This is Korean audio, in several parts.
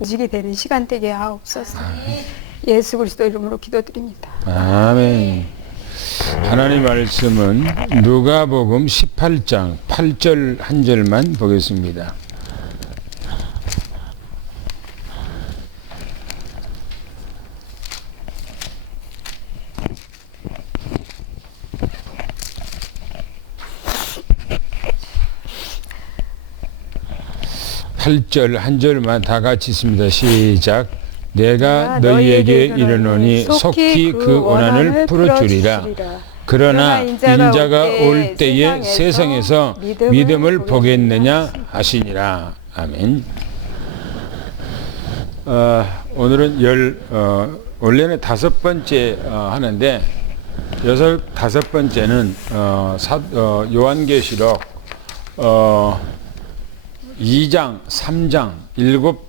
움직이게 되는 시간 되게 하옵소서. 예수 그리스도 이름으로 기도드립니다. 아멘. 하나님 말씀은 누가복음 18장 8절 한 절만 보겠습니다. 팔절 한 절만 다 같이 있습니다. 시작. 내가 너희에게 이르노니 속히 그 원한을 풀어주리라. 그러나 인자가 올 때에 세상에서 믿음을 보겠느냐 하시니라. 아멘. 오늘은 원래는 5번째 하는데 다섯 번째는 요한계시록 2장, 3장,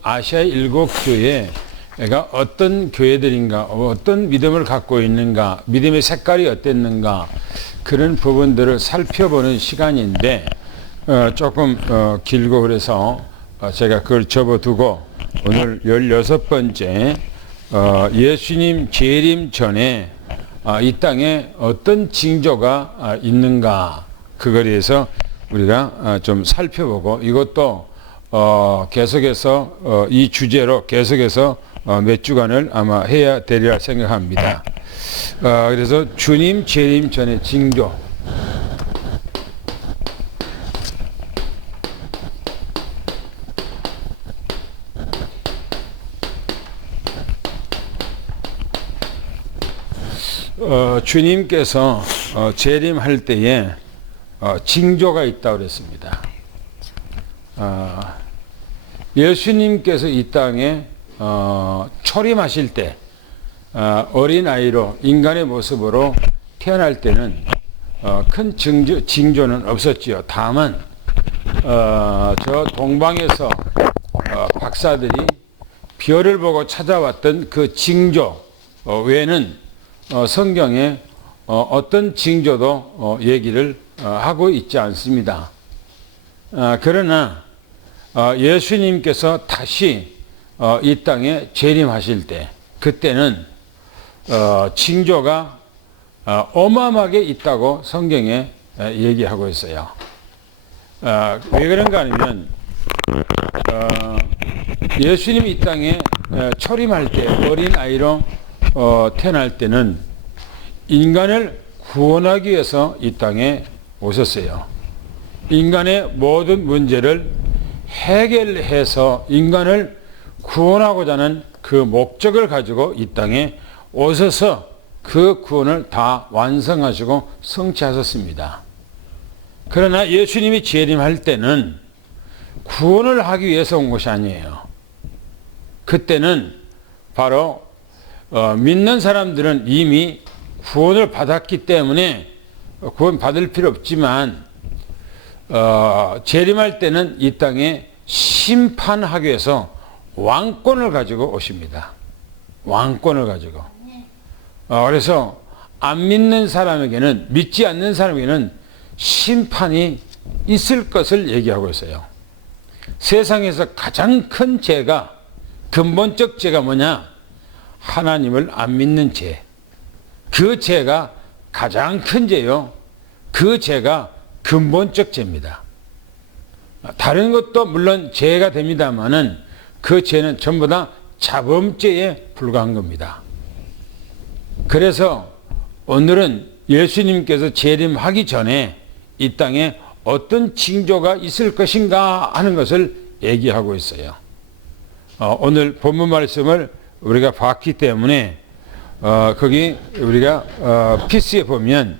아시아의 7교회가 어떤 교회들인가, 어떤 믿음을 갖고 있는가, 믿음의 색깔이 어땠는가, 그런 부분들을 살펴보는 시간인데, 조금 길고 그래서 제가 그걸 접어두고, 오늘 16번째, 예수님 재림 전에 이 땅에 어떤 징조가 있는가, 그거에 대해서 우리가 좀 살펴보고, 이것도 계속해서 이 주제로 계속해서 몇 주간을 아마 해야 되리라 생각합니다. 그래서 주님 재림 전의 징조. 주님께서 재림할 때에 징조가 있다고 그랬습니다. 예수님께서 이 땅에 초림하실 때 어린아이로 인간의 모습으로 태어날 때는 큰 징조는 없었지요. 다만 저 동방에서 박사들이 별을 보고 찾아왔던 그 징조 외에는 성경에 어떤 징조도 얘기를 하고 있지 않습니다. 그러나 예수님께서 다시 이 땅에 재림하실 때, 그때는 징조가 어마어마하게 있다고 성경에 얘기하고 있어요. 왜 그런가 하면 예수님이 이 땅에 초림할 때, 어린아이로 태어날 때는 인간을 구원하기 위해서 이 땅에 오셨어요. 인간의 모든 문제를 해결해서 인간을 구원하고자 하는 그 목적을 가지고 이 땅에 오셔서 그 구원을 다 완성하시고 성취하셨습니다. 그러나 예수님이 재림할 때는 구원을 하기 위해서 온 것이 아니에요. 그때는 바로 믿는 사람들은 이미 구원을 받았기 때문에 구원 받을 필요 없지만 재림할 때는 이 땅에 심판하기 위해서 왕권을 가지고 오십니다. 왕권을 가지고. 그래서 안 믿는 사람에게는, 믿지 않는 사람에게는 심판이 있을 것을 얘기하고 있어요. 세상에서 가장 큰 죄가, 근본적 죄가 뭐냐? 하나님을 안 믿는 죄. 그 죄가 가장 큰 죄요. 그 죄가 근본적 죄입니다. 다른 것도 물론 죄가 됩니다만은 그 죄는 전부 다 자범죄에 불과한 겁니다. 그래서 오늘은 예수님께서 재림하기 전에 이 땅에 어떤 징조가 있을 것인가 하는 것을 얘기하고 있어요. 오늘 본문 말씀을 우리가 봤기 때문에 거기 우리가 PC에 보면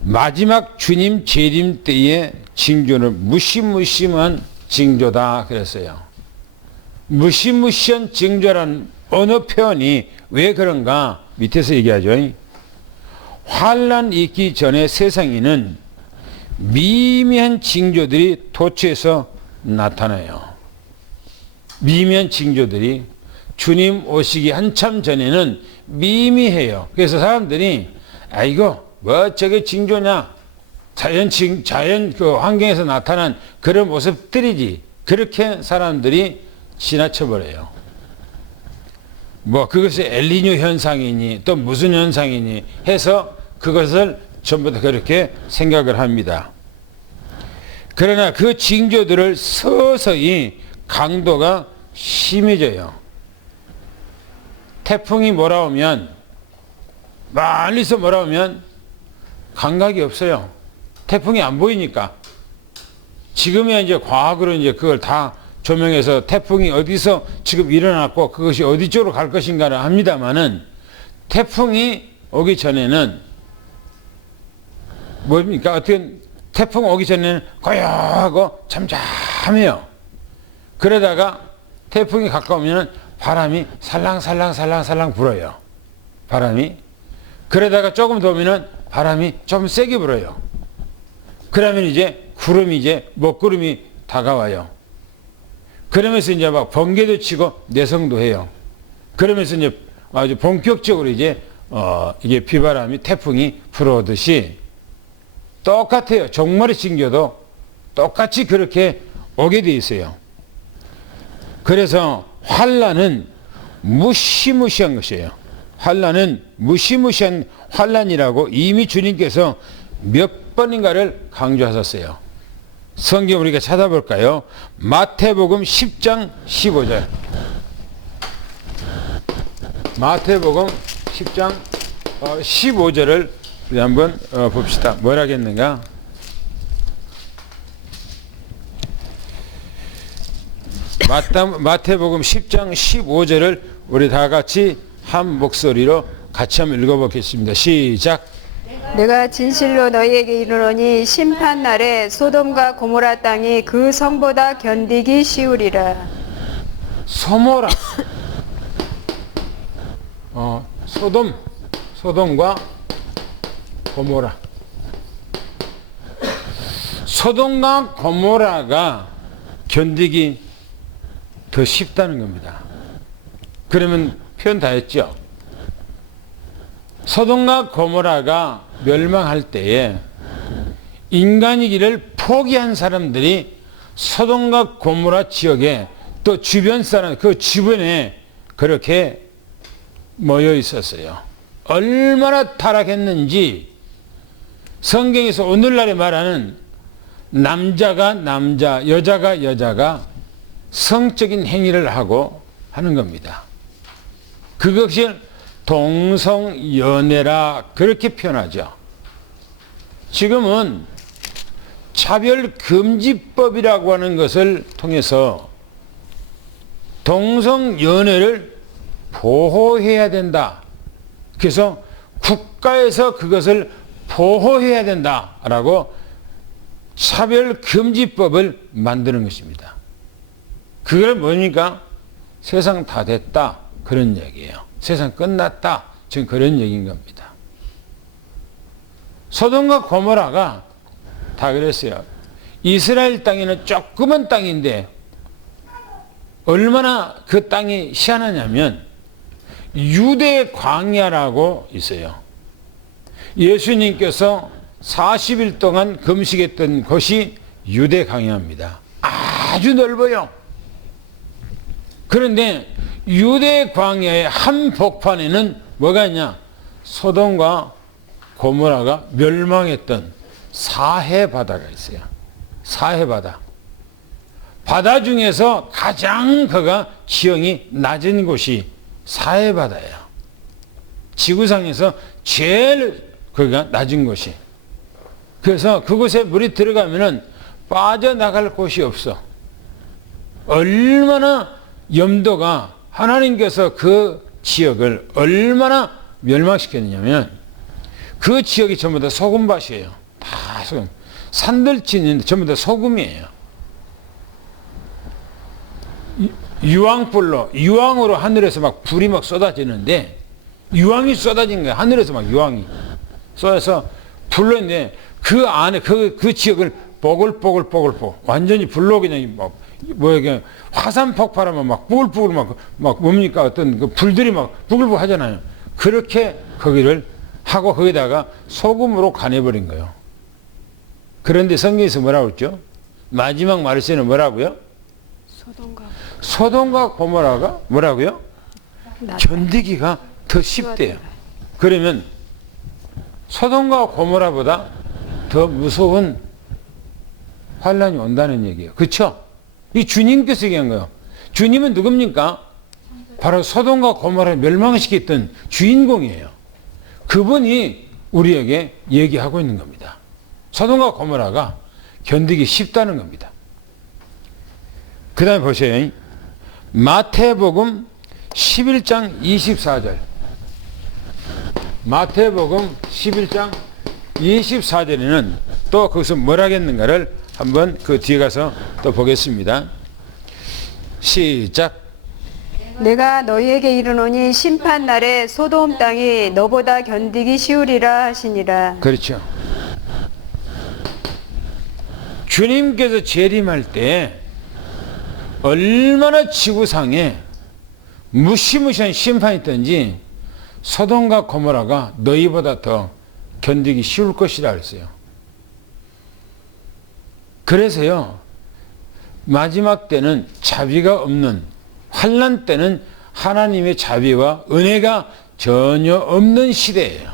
마지막 주님 재림 때의 징조는 무시무시한 징조다 그랬어요. 무시무시한 징조라는 언어 표현이 왜 그런가 밑에서 얘기하죠. 환난 있기 전에 세상에는 미미한 징조들이 도처에서 나타나요. 미미한 징조들이 주님 오시기 한참 전에는 미미해요. 그래서 사람들이 아이고 뭐 저게 징조냐, 자연 그 환경에서 나타난 그런 모습들이지, 그렇게 사람들이 지나쳐버려요. 뭐 그것이 엘니뇨 현상이니 또 무슨 현상이니 해서 그것을 전부 다 그렇게 생각을 합니다. 그러나 그 징조들을 서서히 강도가 심해져요. 태풍이 몰아오면, 멀리서 몰아오면 감각이 없어요. 태풍이 안 보이니까. 지금이야 이제 과학으로 이제 그걸 다 조명해서 태풍이 어디서 지금 일어났고 그것이 어디 쪽으로 갈 것인가를 합니다만은, 태풍이 오기 전에는 뭡니까? 어떻게 태풍 오기 전에는 고요하고 잠잠해요. 그러다가 태풍이 가까우면 바람이 살랑살랑 불어요. 바람이. 그러다가 조금 더 오면 바람이 좀 세게 불어요. 그러면 이제 구름이 이제 먹구름이 다가와요. 그러면서 이제 막 번개도 치고 내성도 해요. 그러면서 이제 아주 본격적으로 이제 이게 비바람이 태풍이 불어오듯이 똑같아요. 종말의 징조도 똑같이 그렇게 오게 돼 있어요. 그래서 환란은 무시무시한 것이에요. 환란은 무시무시한 환란이라고 이미 주님께서 몇 번인가를 강조하셨어요. 성경 우리가 찾아볼까요? 마태복음 10장 15절. 마태복음 10장 15절을 우리 한번 봅시다. 뭐라겠는가? 마태복음 10장 15절을 우리 다 같이 한 목소리로 같이 한번 읽어보겠습니다. 시작. 내가 진실로 너희에게 이르노니 심판날에 소돔과 고모라 땅이 그 성보다 견디기 쉬우리라. 소모라. 소돔과 고모라. 소돔과 고모라가 견디기 더 쉽다는 겁니다. 그러면 표현 다 했죠. 소돔과 고모라가 멸망할 때에 인간이기를 포기한 사람들이 소돔과 고모라 지역에 또 주변 사람 그 주변에 그렇게 모여 있었어요. 얼마나 타락했는지 성경에서 오늘날에 말하는 남자가 남자, 여자가 여자가 성적인 행위를 하고 하는 겁니다. 그것이 동성연애라 그렇게 표현하죠. 지금은 차별금지법이라고 하는 것을 통해서 동성연애를 보호해야 된다. 그래서 국가에서 그것을 보호해야 된다라고 차별금지법을 만드는 것입니다. 그걸 뭡니까? 세상 다 됐다. 그런 얘기예요. 세상 끝났다. 지금 그런 얘기인 겁니다. 소돔과 고모라가 다 그랬어요. 이스라엘 땅에는 조그만 땅인데 얼마나 그 땅이 희한하냐면 유대 광야라고 있어요. 예수님께서 40일 동안 금식했던 곳이 유대 광야입니다. 아주 넓어요. 그런데 유대 광야의 한 복판에는 뭐가 있냐? 소돔과 고모라가 멸망했던 사해 바다가 있어요. 사해 바다. 바다 중에서 가장 그가 지형이 낮은 곳이 사해 바다예요. 지구상에서 제일 거기가 낮은 곳이. 그래서 그곳에 물이 들어가면은 빠져나갈 곳이 없어. 얼마나 염도가 하나님께서 그 지역을 얼마나 멸망시켰냐면 그 지역이 전부 다 소금밭이에요. 다 소금. 산들치는 전부 다 소금이에요. 유황으로 하늘에서 막 불이 막 쏟아지는데 유황이 쏟아진 거예요. 하늘에서 막 유황이 쏟아서 불로 있는데 그 안에 그 지역을 뽀글뽀글 완전히 불로 그냥 막 그냥 화산 폭발하면 막 부글부글 막 뭡니까 어떤 그 불들이 막 부글부글 하잖아요. 그렇게 거기를 하고 거기다가 소금으로 간해버린 거예요. 그런데 성경에서 뭐라고 했죠? 마지막 말세는 뭐라고요? 소돔과 고모라가 뭐라고요? 견디기가 더 쉽대요. 그러면 소돔과 고모라보다 더 무서운 환란이 온다는 얘기예요. 그렇죠? 이 주님께서 얘기한 거예요. 주님은 누굽니까? 바로 소돔과 고모라를 멸망시켰던 주인공이에요. 그분이 우리에게 얘기하고 있는 겁니다. 소돔과 고모라가 견디기 쉽다는 겁니다. 그 다음에 보세요. 마태복음 11장 24절. 마태복음 11장 24절에는 또 거기서 뭘 하겠는가를 한번 그 뒤에 가서 또 보겠습니다. 시작. 내가 너희에게 이르노니 심판날에 소돔 땅이 너보다 견디기 쉬우리라 하시니라. 그렇죠. 주님께서 재림할 때 얼마나 지구상에 무시무시한 심판이 있든지 소돔과 고모라가 너희보다 더 견디기 쉬울 것이라 그랬어요. 그래서요, 마지막 때는 자비가 없는, 환난 때는 하나님의 자비와 은혜가 전혀 없는 시대예요.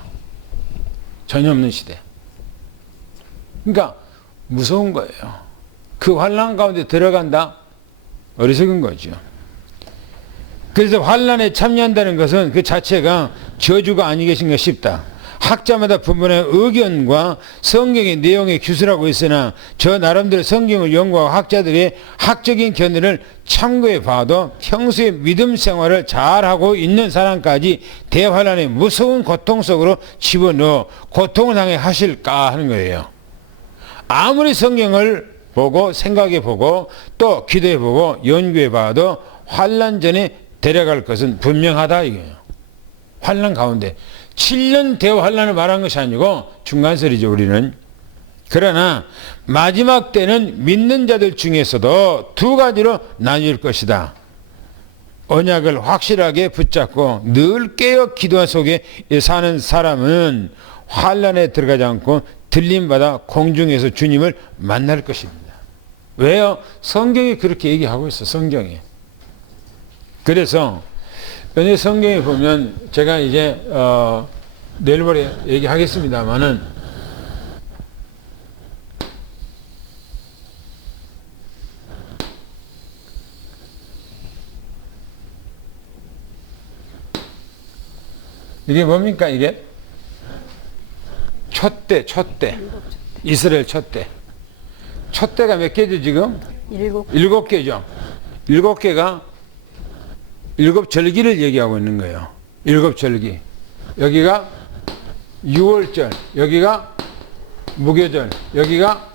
전혀 없는 시대. 그러니까 무서운 거예요. 그 환난 가운데 들어간다? 어리석은 거죠. 그래서 환난에 참여한다는 것은 그 자체가 저주가 아니겠는가 싶다. 학자마다 분분한 의견과 성경의 내용에 규술하고 있으나 저 나름대로 성경을 연구하고 학자들의 학적인 견해를 참고해 봐도 평소에 믿음 생활을 잘하고 있는 사람까지 대환란의 무서운 고통 속으로 집어넣어 고통을 당해 하실까 하는 거예요. 아무리 성경을 보고 생각해 보고 또 기도해 보고 연구해 봐도 환난 전에 데려갈 것은 분명하다 이거예요. 환난 가운데 7년 대환란을 말한 것이 아니고 중간설이죠 우리는. 그러나 마지막 때는 믿는 자들 중에서도 두 가지로 나뉠 것이다. 언약을 확실하게 붙잡고 늘 깨어 기도 속에 사는 사람은 환란에 들어가지 않고 들림받아 공중에서 주님을 만날 것입니다. 왜요? 성경이 그렇게 얘기하고 있어. 성경이. 그래서 연예 성경에 보면 제가 이제 내일 모레 얘기하겠습니다만은 이게 뭡니까 이게? 촛대. 이스라엘 촛대. 촛대가 몇 개죠 지금? 7개죠. 7개가 7절기를 얘기하고 있는 거예요. 7절기. 여기가 6월절, 여기가 무교절, 여기가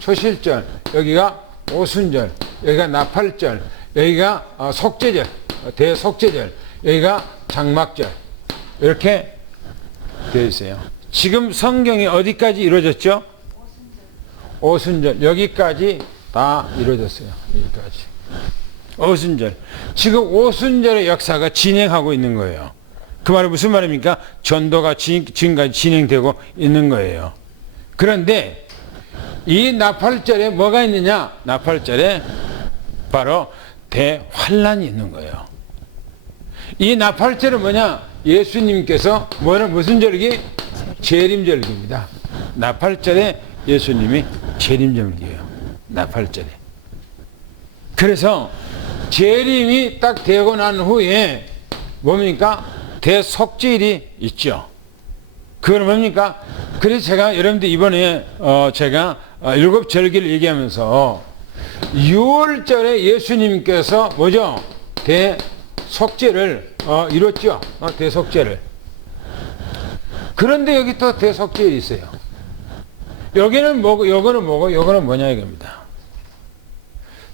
초실절, 여기가 오순절, 여기가 나팔절, 여기가 속죄절, 대속죄절, 여기가 장막절. 이렇게 되어 있어요. 지금 성경이 어디까지 이루어졌죠? 오순절. 여기까지 다 이루어졌어요. 여기까지. 오순절. 지금 오순절의 역사가 진행하고 있는 거예요. 그 말은 무슨 말입니까? 전도가 지금까지 진행되고 있는 거예요. 그런데 이 나팔절에 뭐가 있느냐? 나팔절에 바로 대환란이 있는 거예요. 이 나팔절은 뭐냐? 예수님께서 무슨 절기? 재림절기입니다. 나팔절에 예수님이 재림절기예요. 나팔절에. 그래서 재림이 딱 되고 난 후에 뭡니까? 대속죄일이 있죠. 그건 뭡니까? 그래서 제가 여러분들 이번에 제가 7절기를 얘기하면서 6월절에 예수님께서 뭐죠? 대속죄를 이뤘죠. 대속죄를. 그런데 여기 또 대속죄일이 있어요. 여기는 뭐고, 요거는 뭐고, 요거는 뭐냐 이겁니다.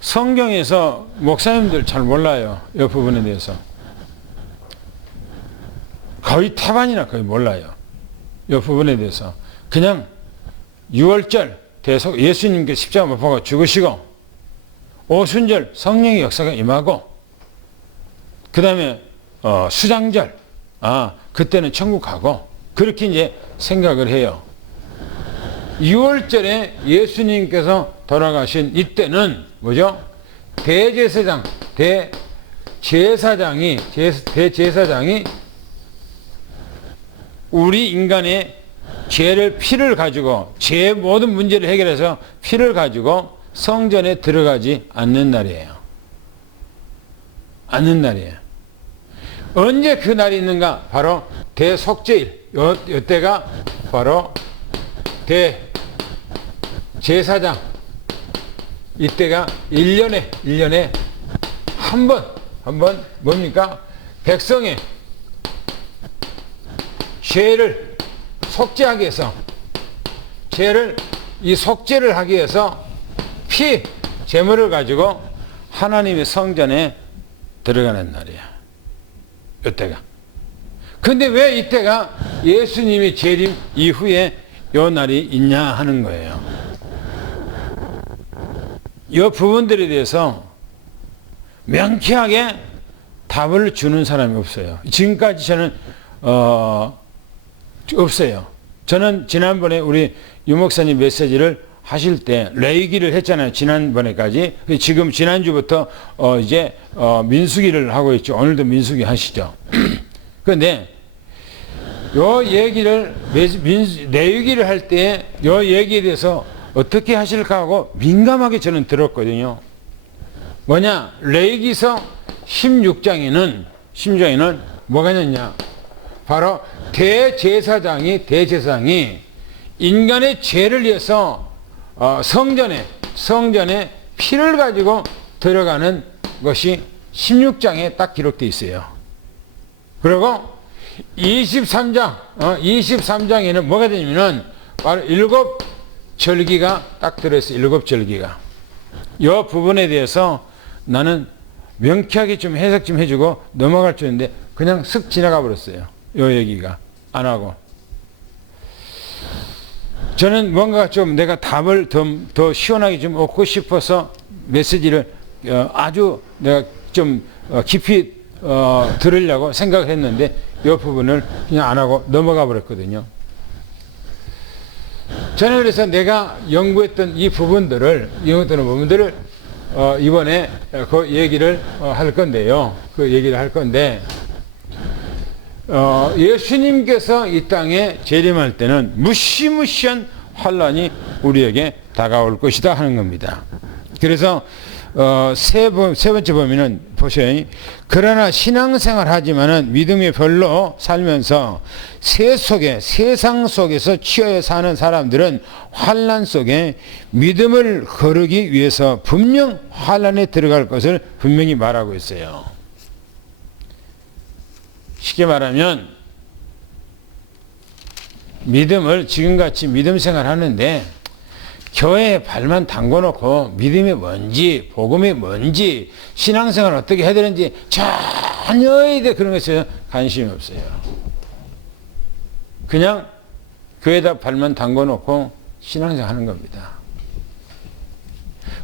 성경에서 목사님들 잘 몰라요. 이 부분에 대해서. 거의 태반이나 거의 몰라요. 이 부분에 대해서. 그냥 6월절 예수님께 십자가 못 박아 죽으시고 오순절 성령의 역사가 임하고 그 다음에 수장절 그때는 천국 가고 그렇게 이제 생각을 해요. 6월절에 예수님께서 돌아가신 이때는 뭐죠? 대제사장 대제사장이 우리 인간의 피를 가지고 죄의 모든 문제를 해결해서 피를 가지고 성전에 들어가지 않는 날이에요. 언제 그 날이 있는가? 바로 대속죄일. 이때가 바로 대제사장. 이때가 1년에 한 번 뭡니까? 백성의 죄를 속죄하기 위해서 이 속죄를 하기 위해서 제물을 가지고 하나님의 성전에 들어가는 날이야. 이때가. 근데 왜 이때가 예수님이 재림 이후에 요 날이 있냐 하는 거예요. 이 부분들에 대해서 명쾌하게 답을 주는 사람이 없어요. 지금까지 저는 없어요. 저는 지난번에 우리 유 목사님 메시지를 하실 때 레위기를 했잖아요. 지난번에까지. 지난주부터 이제 민수기를 하고 있죠. 오늘도 민수기 하시죠. 그런데 요 얘기를 레위기를 할 때 요 얘기에 대해서 어떻게 하실까 하고 민감하게 저는 들었거든요. 뭐냐? 레위기서 16장에는 뭐가 있느냐? 바로 대제사장이 인간의 죄를 위해서 성전에 피를 가지고 들어가는 것이 16장에 딱 기록되어 있어요. 그리고 23장에는 뭐가 되냐면은 바로 7절기가 딱 들어있어요. 7절기가. 이 부분에 대해서 나는 명쾌하게 좀 해석 좀 해주고 넘어갈 줄 알았는데 그냥 쓱 지나가 버렸어요. 이 얘기가 안 하고. 저는 뭔가 좀 내가 답을 더 시원하게 좀 얻고 싶어서 메시지를 아주 내가 좀 깊이 들으려고 생각을 했는데 이 부분을 그냥 안 하고 넘어가 버렸거든요. 저는 그래서 내가 연구했던 이 부분들을 이번에 그 얘기를 할 건데요. 예수님께서 이 땅에 재림할 때는 무시무시한 환란이 우리에게 다가올 것이다 하는 겁니다. 그래서 세 번째 보면은 보셔요. 그러나 신앙생활 하지만은 믿음이 별로 살면서 세상 속에서 취하여 사는 사람들은 환란 속에 믿음을 거르기 위해서 분명 환란에 들어갈 것을 분명히 말하고 있어요. 쉽게 말하면 믿음을 지금같이 믿음 생활 하는데 교회에 발만 담궈놓고 믿음이 뭔지 복음이 뭔지 신앙생활을 어떻게 해야 되는지 전혀 그런 것에 관심이 없어요. 그냥 교회에다 발만 담궈놓고 신앙생활 하는 겁니다.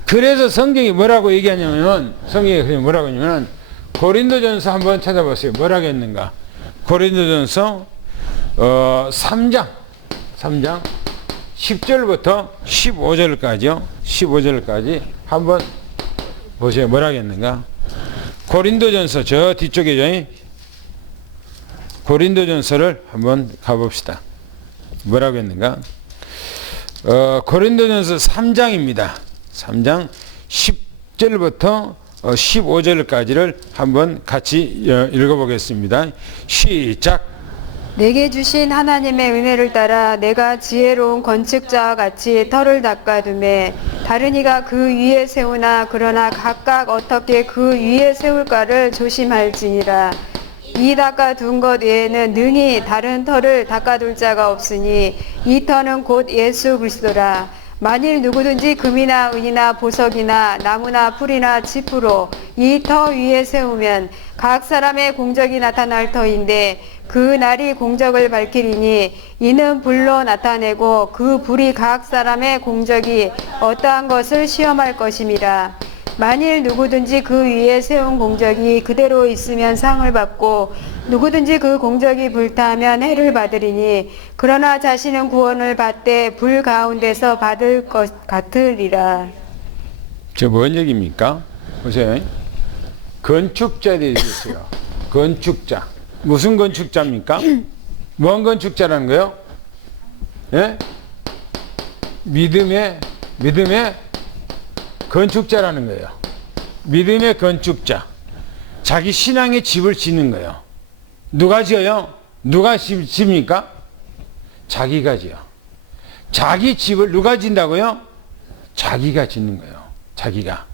그래서 성경이 뭐라고 얘기하냐면 고린도전서 한번 찾아보세요. 뭐라고 했는가? 고린도전서 3장 10절부터 15절까지 한번 보세요. 뭐라고 했는가? 고린도전서 저 뒤쪽에 고린도전서를 한번 가봅시다. 뭐라고 했는가? 고린도전서 3장입니다. 3장 10절부터 15절까지를 한번 같이 읽어보겠습니다. 시작. 내게 주신 하나님의 은혜를 따라 내가 지혜로운 건축자와 같이 터를 닦아두매 다른 이가 그 위에 세우나 그러나 각각 어떻게 그 위에 세울까를 조심할지니라. 이 닦아둔 것 외에는 능히 다른 터를 닦아둘 자가 없으니 이 터는 곧 예수 그리스도라. 만일 누구든지 금이나 은이나 보석이나 나무나 풀이나 짚으로 이 터 위에 세우면 각 사람의 공적이 나타날 터인데 그 날이 공적을 밝히리니 이는 불로 나타내고 그 불이 각 사람의 공적이 어떠한 것을 시험할 것임이라. 만일 누구든지 그 위에 세운 공적이 그대로 있으면 상을 받고 누구든지 그 공적이 불타면 해를 받으리니 그러나 자신은 구원을 받되 불 가운데서 받을 것 같으리라. 저 뭔 얘기입니까? 보세요. 건축자 되셨어요. 건축자. 무슨 건축자입니까? 뭔 건축자라는 거예요? 예? 믿음의 건축자라는 거예요. 믿음의 건축자. 자기 신앙의 집을 짓는 거예요. 누가 지어요? 누가 집니까? 자기가 지어. 자기 집을 누가 짓는다고요? 자기가 짓는 거예요. 자기가.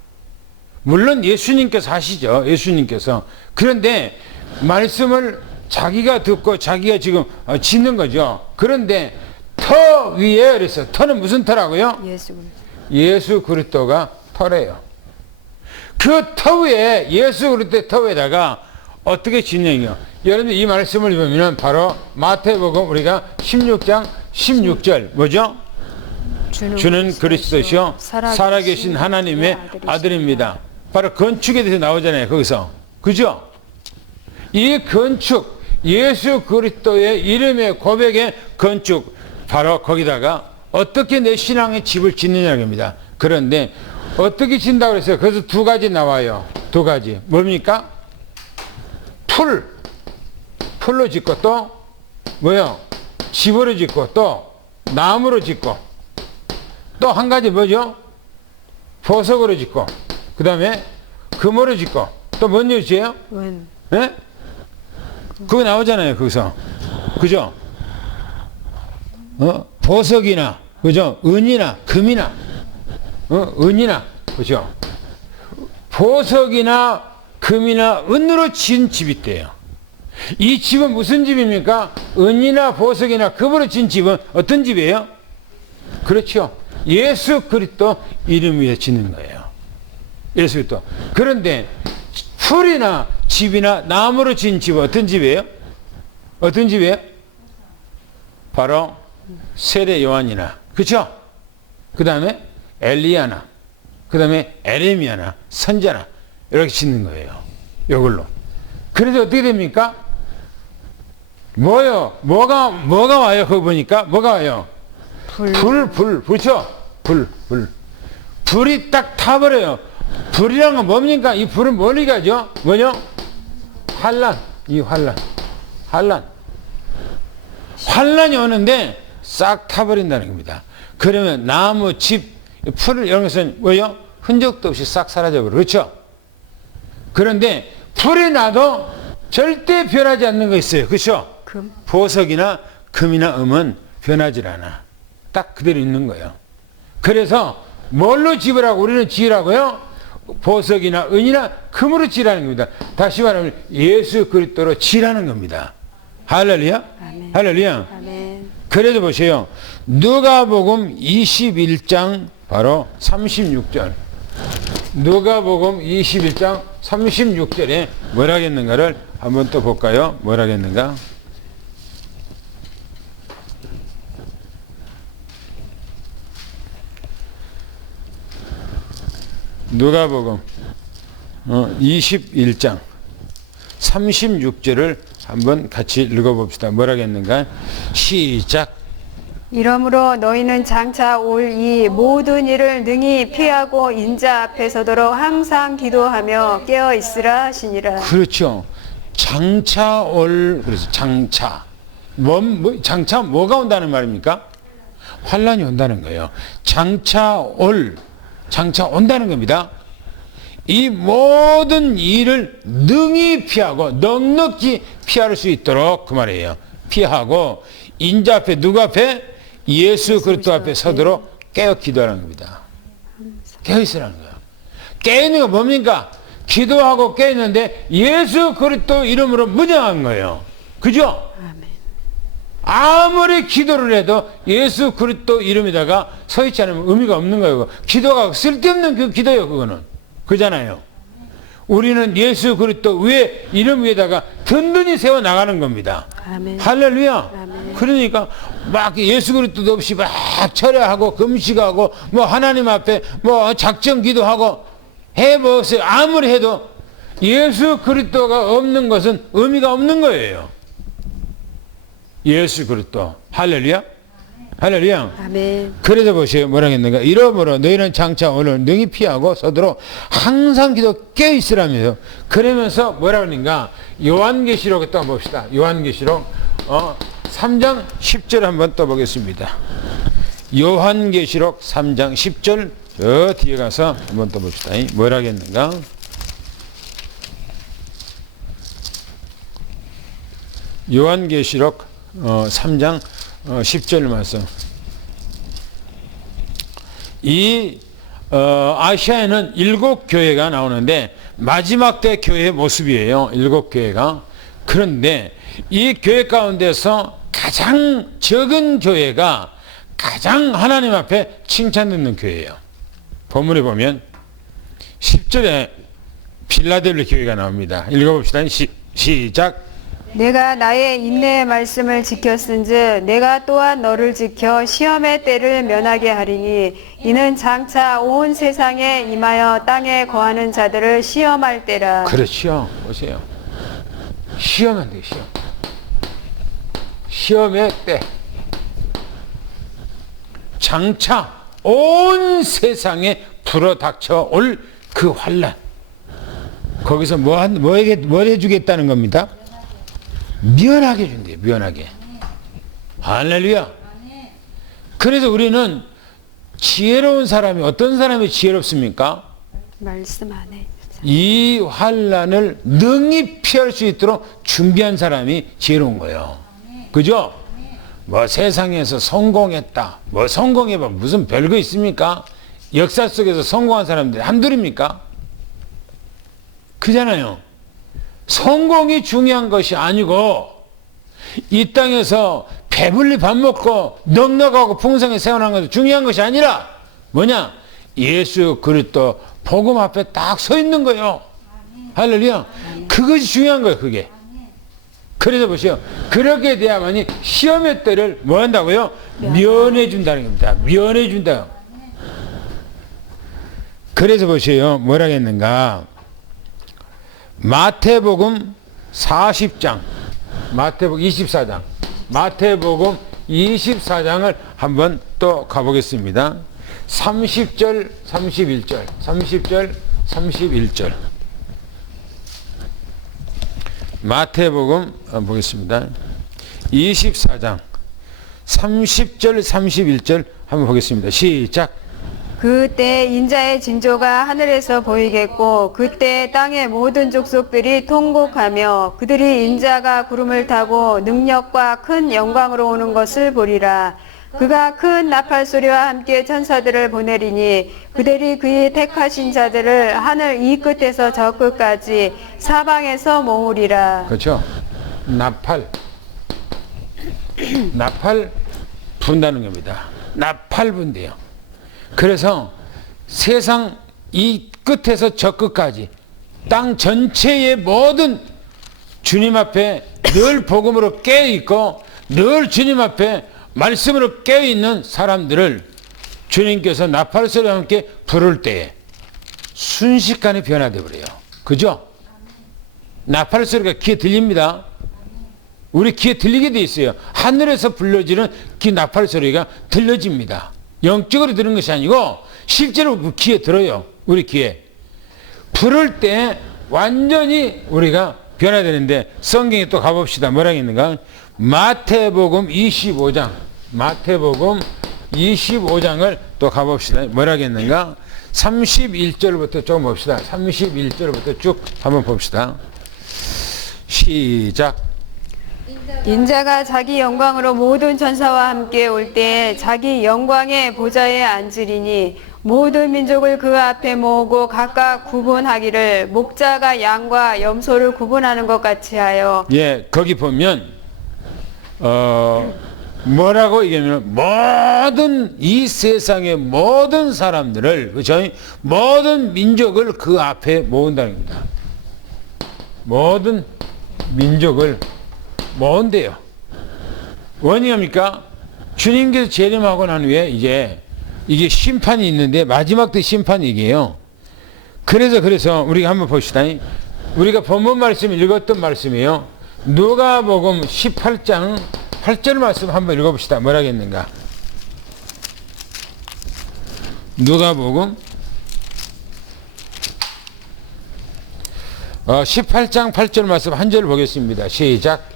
물론 예수님께서 하시죠. 예수님께서. 그런데 말씀을 자기가 듣고 자기가 지금 짓는 거죠. 그런데 터 위에 그래서 터는 무슨 터라고요? 예수 그리스도가 터래요. 그 터 위에 예수 그리스도의 터 위에다가 어떻게 짓느냐. 여러분 이 말씀을 보면 바로 마태복음 우리가 16장 16절 뭐죠? 주는 그리스도시요 살아계신 하나님의 아들입니다. 바로 건축에 대해서 나오잖아요. 거기서. 그죠? 이 건축 예수 그리스도의 이름의 고백의 건축 바로 거기다가 어떻게 내 신앙의 집을 짓느냐입니다. 그런데 어떻게 짓는다고 그랬어요? 그래서 두 가지 나와요. 두 가지. 뭡니까? 풀로 짓고 또 뭐요? 집으로 짓고 또 나무로 짓고 또 한 가지 뭐죠? 보석으로 짓고 그 다음에 금으로 짓고 또 뭔 짓이에요? 네? 그거 나오잖아요. 거기서. 그죠? 보석이나 그죠? 은이나 금이나 은이나 그죠? 보석이나 금이나 은으로 지은 집이 있대요. 이 집은 무슨 집입니까? 은이나 보석이나 금으로 지은 집은 어떤 집이에요? 그렇죠. 예수 그리스도 이름 위에 짓는 거예요. 예수 그리스도. 그런데 풀이나 집이나 나무로 지은 집은 어떤 집이에요? 어떤 집이에요? 바로 세례 요한이나 그렇죠? 그 다음에 엘리야나 그 다음에 에레미야나 선자나 이렇게 짓는 거예요. 이걸로. 그래서 어떻게 됩니까? 뭐요? 뭐가 와요? 거기 보니까 뭐가 와요? 불, 그렇죠? 불. 불이 딱 타버려요. 불이란 건 뭡니까? 이 불은 멀리 가죠? 뭐죠? 환란이 오는데 싹 타버린다는 겁니다. 그러면 나무, 집, 풀 이런 것은 뭐요? 흔적도 없이 싹 사라져버려. 그렇죠? 그런데 불이 나도 절대 변하지 않는 거 있어요. 그렇죠? 보석이나 금이나 음은 변하지 않아. 딱 그대로 있는 거예요. 그래서 뭘로 집으라고 우리는 지으라고요? 보석이나 은이나 금으로 지라는 겁니다. 다시 말하면 예수 그리스도로 지라는 겁니다. 할렐루야? 아멘. 할렐루야? 아멘. 그래도 보세요. 누가복음 21장 바로 36절. 누가복음 21장 36절에 뭐라겠는가를 한번 또 볼까요? 뭐라겠는가? 누가복음 21장 36절을 한번 같이 읽어봅시다. 뭐라겠는가? 시작. 이러므로 너희는 장차 올 이 모든 일을 능히 피하고 인자 앞에 서도록 항상 기도하며 깨어 있으라 하시니라. 그렇죠. 장차 그래서 장차. 장차 뭐가 온다는 말입니까? 환란이 온다는 거예요. 장차 온다는 겁니다. 이 모든 일을 능히 피하고 넉넉히 피할 수 있도록 그 말이에요. 피하고 인자 앞에 누구 앞에? 예수 그리스도 앞에 서도록 깨어 기도하는 겁니다. 깨어 있으라는 거예요. 깨어 있는 건 뭡니까? 기도하고 깨어 있는데 예수 그리스도 이름으로 무장한 거예요. 그죠? 아무리 기도를 해도 예수 그리스도 이름에다가 서 있지 않으면 의미가 없는 거예요. 기도가 쓸데없는 그 기도예요. 그거는. 그잖아요. 우리는 예수 그리스도 위에 이름 위에다가 든든히 세워 나가는 겁니다. 아멘. 할렐루야. 아멘. 그러니까 막 예수 그리스도도 없이 막 철야하고 금식하고 뭐 하나님 앞에 뭐 작정 기도하고 해보세요. 아무리 해도 예수 그리스도가 없는 것은 의미가 없는 거예요. 예수 그리스도. 할렐루야. 할렐루야. 아멘. 그래서 보세요. 뭐라 했는가? 이러므로 너희는 장차 오늘 능히 피하고 서도록 항상 기도 깨어 있으라면서. 그러면서 뭐라 그러는가? 요한계시록 또 봅시다. 요한계시록 3장 10절 한번 또 보겠습니다. 요한계시록 3장 10절 저 뒤에 가서 한번 또 봅시다. 뭐라 했는가? 요한계시록 3장 10절 말씀. 이 아시아에는 7교회가 나오는데 마지막 때 교회의 모습이에요. 7교회가. 그런데 이 교회 가운데서 가장 적은 교회가 가장 하나님 앞에 칭찬듣는 교회예요. 본문에 보면 10절에 필라델비 교회가 나옵니다. 읽어봅시다. 시작. 내가 나의 인내의 말씀을 지켰은즉 내가 또한 너를 지켜 시험의 때를 면하게 하리니 이는 장차 온 세상에 임하여 땅에 거하는 자들을 시험할 때라. 그렇죠. 보세요. 시험은 돼, 시험. 시험의 때. 장차 온 세상에 불어닥쳐 올 그 환난. 거기서 뭐 해주겠다는 겁니다? 면하게 준대요. 면하게. 할렐루야. 그래서 우리는 지혜로운 사람이 어떤 사람이 지혜롭습니까? 말씀 안에 이 환난을 능히 피할 수 있도록 준비한 사람이 지혜로운 거예요. 그죠? 뭐 세상에서 성공했다. 뭐 성공해봐 무슨 별거 있습니까? 역사 속에서 성공한 사람들이 한둘입니까? 그잖아요. 성공이 중요한 것이 아니고 이 땅에서 배불리 밥 먹고 넉넉하고 풍성히 세워난 것이 중요한 것이 아니라 뭐냐? 예수 그리스도 복음 앞에 딱 서 있는 거예요. 할렐루야. 그것이 중요한 거예요. 그게. 그래서 보세요. 그렇게 돼야만이 시험의 때를 뭐 한다고요? 면해 준다는 겁니다. 면해 준다. 그래서 보세요. 뭐라 했는가? 마태복음 40장, 마태복음 24장, 마태복음 24장을 한번 또 가보겠습니다. 30절, 31절, 30절, 31절. 마태복음 보겠습니다. 24장, 30절, 31절 한번 보겠습니다. 시작. 그때 인자의 징조가 하늘에서 보이겠고 그때 땅의 모든 족속들이 통곡하며 그들이 인자가 구름을 타고 능력과 큰 영광으로 오는 것을 보리라. 그가 큰 나팔 소리와 함께 천사들을 보내리니 그들이 그의 택하신 자들을 하늘 이 끝에서 저 끝까지 사방에서 모으리라. 그렇죠. 나팔 분다는 겁니다. 나팔 분대요. 그래서 세상 이 끝에서 저 끝까지 땅 전체의 모든 주님 앞에 늘 복음으로 깨어있고 늘 주님 앞에 말씀으로 깨어있는 사람들을 주님께서 나팔 소리와 함께 부를 때에 순식간에 변화되어 버려요. 그죠? 나팔 소리가 귀에 들립니다. 우리 귀에 들리게 돼 있어요. 하늘에서 불러지는 그 나팔 소리가 들려집니다. 영적으로 들은 것이 아니고 실제로 그 귀에 들어요. 우리 귀에. 부를 때 완전히 우리가 변화되는데 성경에 또 가봅시다. 뭐라고 있는가? 마태복음 25장. 마태복음 25장을 또 가봅시다. 뭐라고 했는가? 31절부터 조금 봅시다. 31절부터 쭉 한번 봅시다. 시작. 인자가 자기 영광으로 모든 천사와 함께 올 때 자기 영광의 보좌에 앉으리니 모든 민족을 그 앞에 모으고 각각 구분하기를 목자가 양과 염소를 구분하는 것 같이 하여. 예, 거기 보면 뭐라고 얘기하면 모든 이 세상의 모든 사람들을 그죠? 모든 민족을 그 앞에 모은다는 겁니다. 모든 민족을 모은대요. 원인입니까? 주님께서 재림하고 난 후에 이제 이게 심판이 있는데 마지막 때 심판이 이게요. 그래서 우리가 한번 봅시다. 우리가 본문 말씀 읽었던 말씀이에요. 누가복음 18장 8절 말씀 한번 읽어봅시다. 뭐라고 했는가? 누가복음 18장 8절 말씀 한 절 보겠습니다. 시작.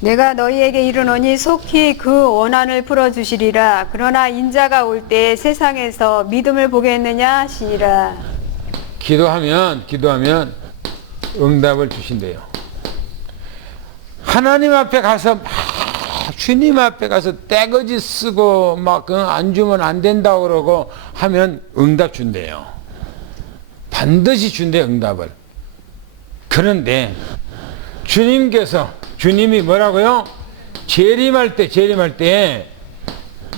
내가 너희에게 이르노니 속히 그 원한을 풀어주시리라. 그러나 인자가 올 때 세상에서 믿음을 보겠느냐 하시니라. 기도하면 응답을 주신대요. 하나님 앞에 가서 주님 앞에 가서 떼거지 쓰고 막 안 주면 안 된다고 그러고 하면 응답 준대요. 반드시 준대 응답을. 그런데 주님이 뭐라고요? 재림할 때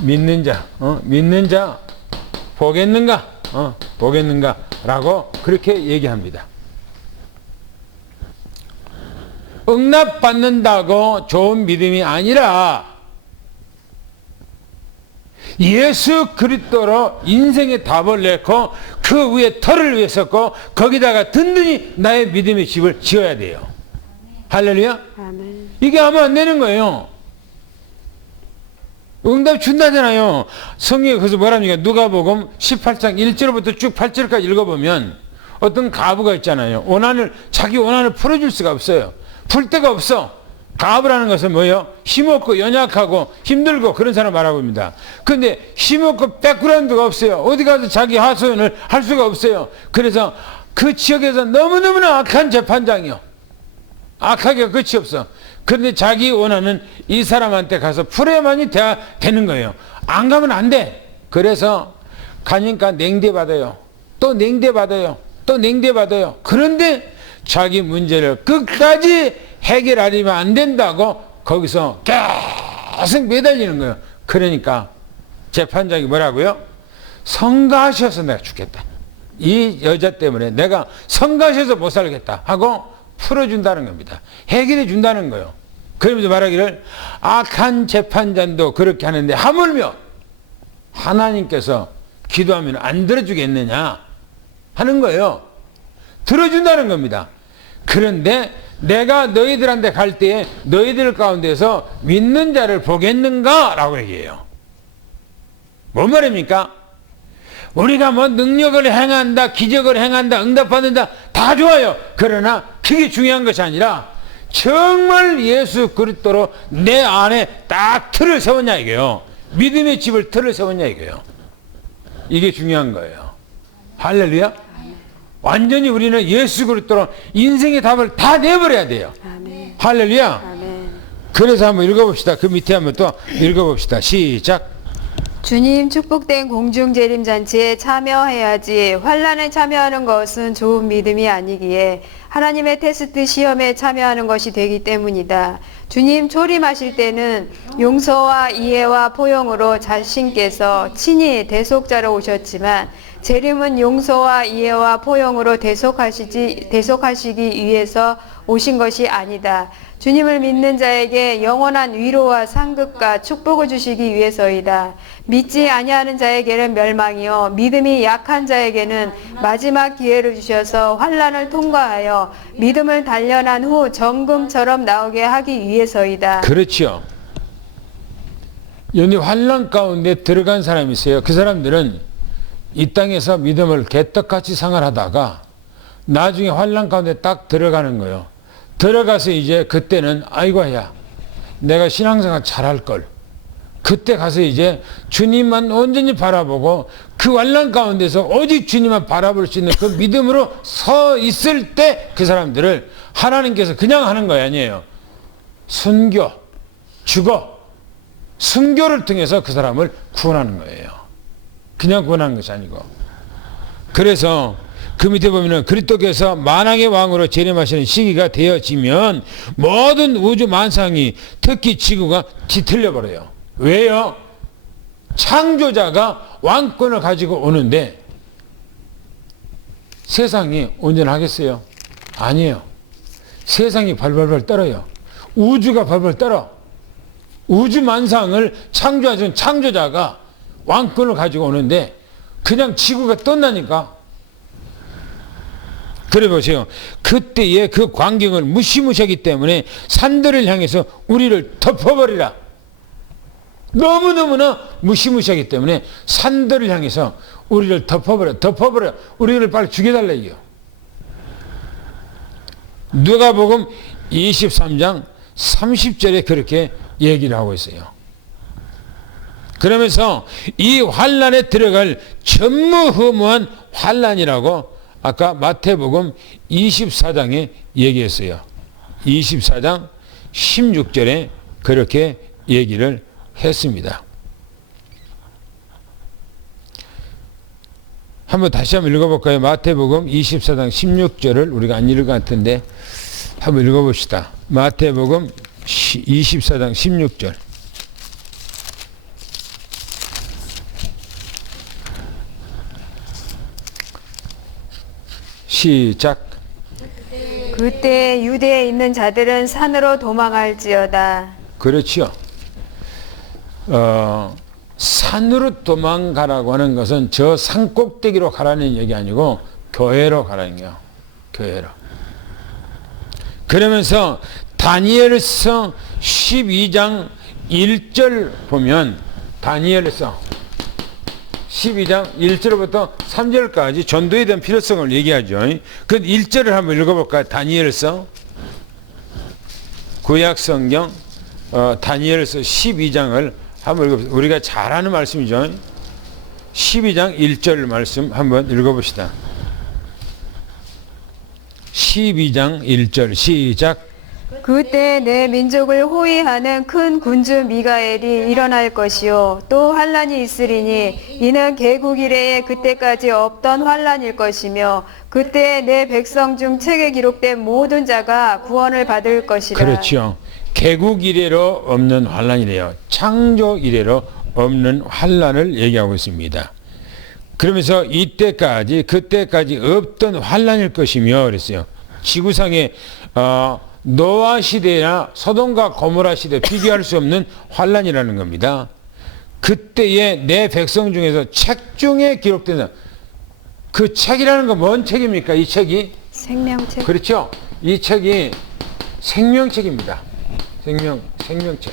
믿는 자 보겠는가라고 그렇게 얘기합니다. 응답 받는다고 좋은 믿음이 아니라 예수 그리스도로 인생의 답을 내고 그 위에 터를 위에 섰고 거기다가 든든히 나의 믿음의 집을 지어야 돼요. 할렐루야. 아멘. 이게 하면 안 되는 거예요. 응답 준다잖아요. 성경에 그래서 뭐랍니까? 누가복음 18장 1절부터 쭉 8절까지 읽어보면 어떤 가부가 있잖아요. 자기 원한을 풀어줄 수가 없어요. 풀 데가 없어. 가부라는 것은 뭐예요? 힘없고 연약하고 힘들고 그런 사람 말하고 있습니다. 그런데 힘없고 백그라운드가 없어요. 어디 가서 자기 하소연을 할 수가 없어요. 그래서 그 지역에서 너무너무나 악한 재판장이요. 악하게 끝이 없어. 그런데 자기 원한은 이 사람한테 가서 풀어야만이 되는 거예요. 안 가면 안 돼. 그래서 가니까 냉대받아요. 또 냉대받아요. 또 냉대받아요. 그런데 자기 문제를 끝까지 해결하려면 안 된다고 거기서 계속 매달리는 거예요. 그러니까 재판장이 뭐라고요? 성가하셔서 내가 죽겠다. 이 여자 때문에 내가 성가하셔서 못 살겠다 하고 풀어준다는 겁니다. 해결해 준다는 거예요. 그러면서 말하기를 악한 재판장도 그렇게 하는데 하물며 하나님께서 기도하면 안 들어주겠느냐 하는 거예요. 들어준다는 겁니다. 그런데 내가 너희들한테 갈 때에 너희들 가운데서 믿는 자를 보겠는가? 라고 얘기해요. 뭔 말입니까? 우리가 뭐 능력을 행한다, 기적을 행한다, 응답받는다 다 좋아요. 그러나 그게 중요한 것이 아니라 정말 예수 그리스도로 내 안에 딱 틀을 세웠냐 이거예요. 믿음의 집을 틀을 세웠냐 이거예요. 이게 중요한 거예요. 할렐루야. 완전히 우리는 예수 그리스도로 인생의 답을 다 내버려야 돼요. 아멘. 할렐루야. 아멘. 그래서 한번 읽어봅시다. 그 밑에 한번 또 읽어봅시다. 시작. 주님 축복된 공중재림잔치에 참여해야지 환난에 참여하는 것은 좋은 믿음이 아니기에 하나님의 테스트 시험에 참여하는 것이 되기 때문이다. 주님 초림하실 때는 용서와 이해와 포용으로 자신께서 친히 대속자로 오셨지만 재림은 용서와 이해와 포용으로 대속하시기 위해서 오신 것이 아니다. 주님을 믿는 자에게 영원한 위로와 상급과 축복을 주시기 위해서이다. 믿지 아니하는 자에게는 멸망이요 믿음이 약한 자에게는 마지막 기회를 주셔서 환난을 통과하여 믿음을 단련한 후 정금처럼 나오게 하기 위해서이다. 그렇죠. 연히 환난 가운데 들어간 사람이 있어요. 그 사람들은 이 땅에서 믿음을 개떡같이 생활하다가 나중에 환난 가운데 딱 들어가는 거예요. 들어가서 이제 그때는 아이고야 내가 신앙생활 잘할 걸. 그때 가서 이제 주님만 온전히 바라보고 그 환난 가운데서 오직 주님만 바라볼 수 있는 그 믿음으로 서 있을 때 그 사람들을 하나님께서 그냥 하는 거 아니에요. 순교, 죽어, 순교를 통해서 그 사람을 구원하는 거예요. 그냥 구원하는 것이 아니고. 그래서 그 밑에 보면은 그리스도께서 만왕의 왕으로 재림하시는 시기가 되어지면 모든 우주 만상이 특히 지구가 뒤틀려 버려요. 왜요? 창조자가 왕권을 가지고 오는데 세상이 온전하겠어요? 아니에요. 세상이 발발발 떨어요. 우주가 발발 떨어. 우주 만상을 창조하신 창조자가 왕권을 가지고 오는데 그냥 지구가 떴나니까. 그래 보세요. 그때의 그 광경을 무시무시하기 때문에 산들을 향해서 우리를 덮어버리라. 너무너무나 무시무시하기 때문에 산들을 향해서 우리를 덮어버려. 우리를 빨리 죽여달라 이겨. 누가복음 23장 30절에 그렇게 얘기를 하고 있어요. 그러면서 이 환란에 들어갈 전무후무한 환란이라고 아까 마태복음 24장에 얘기했어요. 24장 16절에 그렇게 얘기를 했습니다. 다시 한번 읽어볼까요? 마태복음 24장 16절을 우리가 안 읽은 것 같은데 한번 읽어봅시다. 마태복음 24장 16절. 시작. 그때 유대에 있는 자들은 산으로 도망할지어다. 그렇죠. 산으로 도망가라고 하는 것은 저 산꼭대기로 가라는 얘기 아니고 교회로 가라는 거예요. 교회로. 그러면서 다니엘서 12장 1절 보면 다니엘서 12장 1절부터 3절까지 전도에 대한 필요성을 얘기하죠. 그 1절을 한번 읽어볼까요? 다니엘서 구약성경 다니엘서 12장을 한번 읽어봅시다. 우리가 잘 아는 말씀이죠. 12장 1절 말씀 한번 읽어봅시다. 12장 1절 시작. 그때 내 민족을 호위하는 큰 군주 미가엘이 일어날 것이요 또 환란이 있으리니 이는 개국 이래에 그때까지 없던 환란일 것이며 그때 내 백성 중 책에 기록된 모든 자가 구원을 받을 것이라. 그렇죠. 개국 이래로 없는 환란이래요. 창조 이래로 없는 환란을 얘기하고 있습니다. 그러면서 그때까지 없던 환란일 것이며 그랬어요. 지구상에 노아 시대나 소돔과 고모라 시대 비교할 수 없는 환란이라는 겁니다. 그때에 내 백성 중에서 책 중에 기록된 그 책이라는 건 뭔 책입니까? 이 책이 생명책. 그렇죠. 이 책이 생명책입니다. 생명책.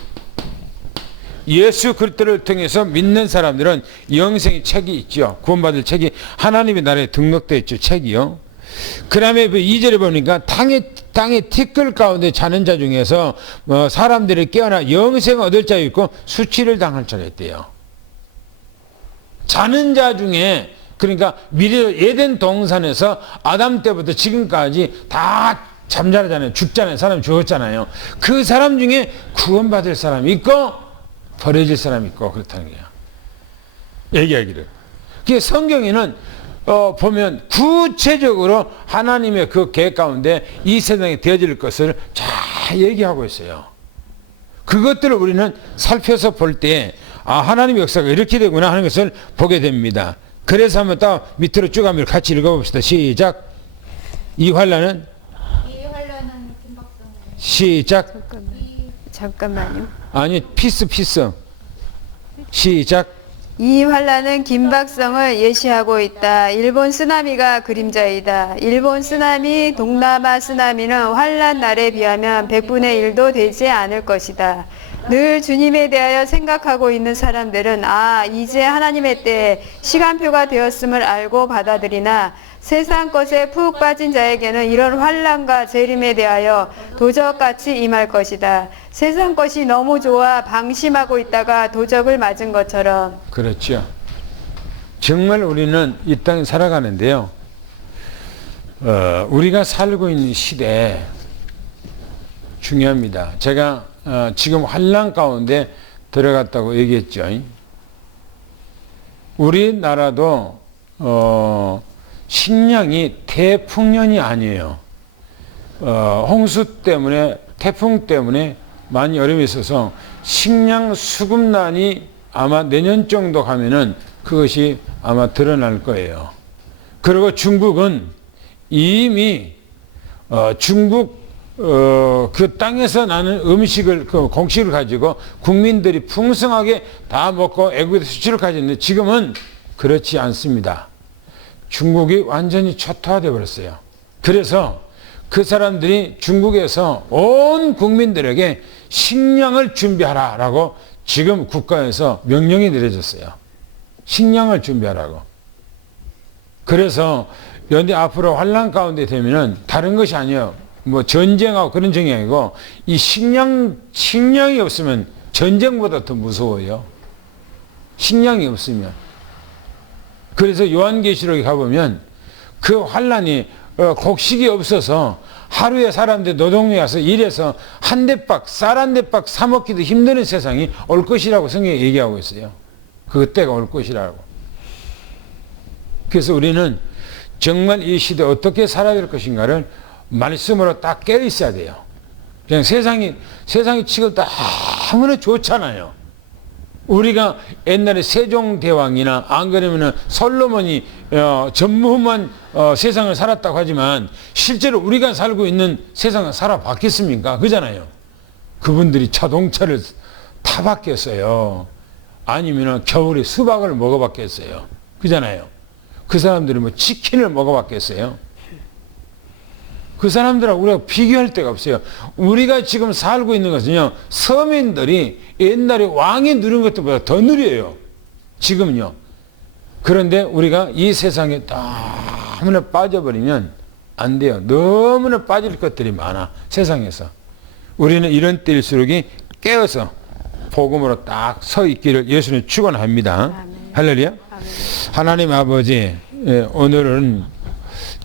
예수 그리스도를 통해서 믿는 사람들은 영생의 책이 있죠. 구원받을 책이 하나님의 나라에 등록되어 있죠. 책이요. 그 다음에 2절에 보니까 땅의 티끌 가운데 자는 자 중에서 사람들이 깨어나 영생을 얻을 자 있고 수치를 당할 자가 있대요. 자는 자 중에 그러니까 미래 에덴 동산에서 아담 때부터 지금까지 다 잠자잖아요. 죽잖아요. 사람 죽었잖아요. 그 사람 중에 구원받을 사람이 있고 버려질 사람이 있고 그렇다는 거예요. 얘기하기를. 그게 성경에는 보면 구체적으로 하나님의 그 계획 가운데 이 세상에 되어질 것을 잘 얘기하고 있어요. 그것들을 우리는 살펴서 볼 때 하나님의 역사가 이렇게 되구나 하는 것을 보게 됩니다. 그래서 한번 또 밑으로 쭉 한번 같이 읽어봅시다. 시작. 이 환란은 시작. 잠깐만요. 아니 피스. 시작. 이 환란은 긴박성을 예시하고 있다. 일본 쓰나미가 그림자이다. 일본 쓰나미, 동남아 쓰나미는 환란 날에 비하면 100분의 1도 되지 않을 것이다. 늘 주님에 대하여 생각하고 있는 사람들은 이제 하나님의 때에 시간표가 되었음을 알고 받아들이나 세상 것에 푹 빠진 자에게는 이런 환란과 재림에 대하여 도적같이 임할 것이다. 세상 것이 너무 좋아 방심하고 있다가 도적을 맞은 것처럼. 그렇죠. 정말 우리는 이 땅에 살아가는데요. 우리가 살고 있는 시대에 중요합니다. 제가 지금 환란 가운데 들어갔다고 얘기했죠. 우리나라도 식량이 태풍년이 아니에요. 홍수 때문에 태풍 때문에 많이 어려움이 있어서 식량 수급난이 아마 내년 정도 가면은 그것이 아마 드러날 거예요. 그리고 중국은 이미 중국 그 땅에서 나는 음식을 그 공식을 가지고 국민들이 풍성하게 다 먹고 애국에 수출을 가졌는데 지금은 그렇지 않습니다. 중국이 완전히 초토화되어 버렸어요. 그래서 그 사람들이 중국에서 온 국민들에게 식량을 준비하라라고 지금 국가에서 명령이 내려졌어요. 식량을 준비하라고. 그래서 연대 앞으로 환란 가운데 되면은 다른 것이 아니에요. 뭐 전쟁하고 그런 정이 아니고 이 식량이 없으면 전쟁보다 더 무서워요. 식량이 없으면. 그래서 요한계시록에 가보면 그 환란이 곡식이 없어서 하루에 사람들 노동에 가서 일해서 한 대박, 쌀 한 대박 사 먹기도 힘드는 세상이 올 것이라고 성경이 얘기하고 있어요. 그 때가 올 것이라고. 그래서 우리는 정말 이 시대에 어떻게 살아야 될 것인가를 말씀으로 딱 깨어 있어야 돼요. 그냥 세상이 지금 아무나 좋잖아요. 우리가 옛날에 세종대왕이나 안 그러면은 솔로몬이 전무후무한 세상을 살았다고 하지만 실제로 우리가 살고 있는 세상은 살아봤겠습니까? 그잖아요. 그분들이 자동차를 타봤겠어요. 아니면은 겨울에 수박을 먹어봤겠어요. 그잖아요. 그 사람들이 뭐 치킨을 먹어봤겠어요. 그 사람들하고 우리가 비교할 데가 없어요. 우리가 지금 살고 있는 것은요, 서민들이 옛날에 왕이 누린 것보다 더 느려요. 지금요. 그런데 우리가 이 세상에 너무나 빠져버리면 안 돼요. 너무나 빠질 것들이 많아, 세상에서. 우리는 이런 때일수록이 깨어서 복음으로 딱 서 있기를 예수는 축원합니다. 할렐루야. 하나님 아버지, 오늘은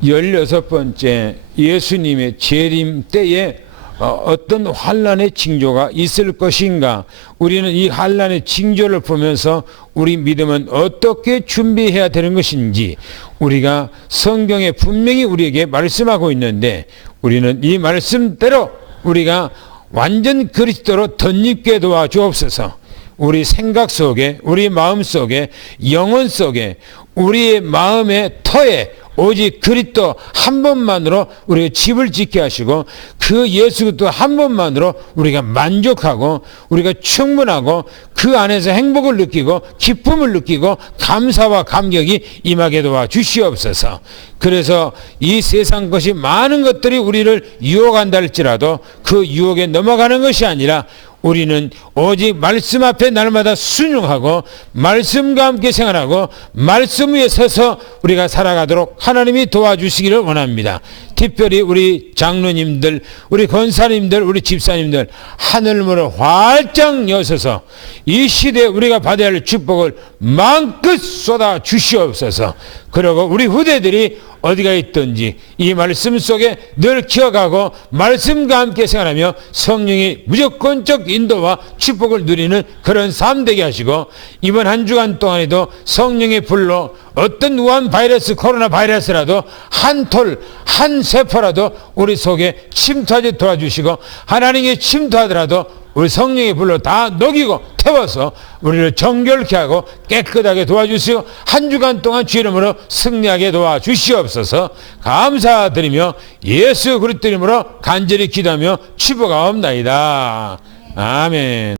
16번째 예수님의 재림 때에 어떤 환란의 징조가 있을 것인가, 우리는 이 환란의 징조를 보면서 우리 믿음은 어떻게 준비해야 되는 것인지 우리가 성경에 분명히 우리에게 말씀하고 있는데, 우리는 이 말씀대로 우리가 완전 그리스도로 덧입게 도와주옵소서. 우리 생각 속에, 우리 마음 속에, 영혼 속에, 우리의 마음의 터에 오직 그리스도 한 번만으로 우리가 집을 짓게 하시고, 그 예수 그리스도 한 번만으로 우리가 만족하고 우리가 충분하고 그 안에서 행복을 느끼고 기쁨을 느끼고 감사와 감격이 임하게 도와 주시옵소서. 그래서 이 세상 것이 많은 것들이 우리를 유혹한다 할지라도 그 유혹에 넘어가는 것이 아니라 우리는 오직 말씀 앞에 날마다 순종하고 말씀과 함께 생활하고 말씀 위에 서서 우리가 살아가도록 하나님이 도와주시기를 원합니다. 특별히 우리 장로님들, 우리 권사님들, 우리 집사님들 하늘문을 활짝 여셔서 이 시대에 우리가 받아야 할 축복을 마음껏 쏟아 주시옵소서. 그리고 우리 후대들이 어디가 있든지 이 말씀 속에 늘 기억하고 말씀과 함께 생활하며 성령의 무조건적 인도와 축복을 누리는 그런 삶 되게 하시고, 이번 한 주간 동안에도 성령의 불로 어떤 우한 바이러스, 코로나 바이러스라도 한 톨, 한 세포라도 우리 속에 침투하지 도와주시고, 하나님의 침투하더라도 우리 성령의 불로 다 녹이고 태워서 우리를 정결케 하고 깨끗하게 도와주시고 한 주간 동안 주 이름으로 승리하게 도와주시옵소서. 감사드리며 예수 그리스도 이름으로 간절히 기도하며 축복하옵나이다. 아멘.